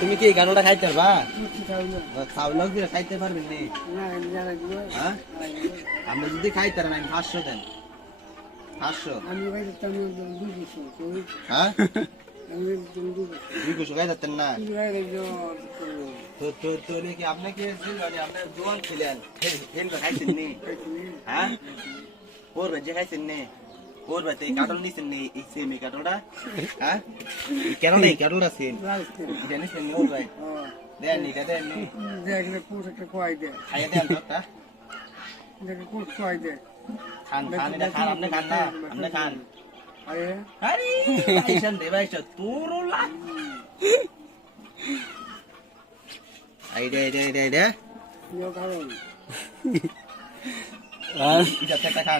তুমি কি গানোটা খাইতে পারবা? চাউল দিয়ে খাইতে পারবেন নি? আমরা যদি খাইতে না 500 দেন 500 হ্যাঁ 200 খাইতেন না তো নাকি আপনাকে আপনার জোয়ান ছিলেন খাইছেন নি হ্যাঁ পড়বে যে খাইছেন নি পড়বে তো এই কাটল নিছেন নি এই সেম এই কাটলটা হ্যাঁ কেন নেই কাটলটা সেম এটা নিছেন নি ওর ভাই দেন নি দেন নি দেখলে কোট একটা খোয়াই দে খাইয়া দেন তো দেখে কোট খোয়াই দে খান এটা খান আপনি খান না আপনি খান আরে আরে আইসন দে ভাই তোরলা আই দে ইয়ো কারণ এটা একটা খান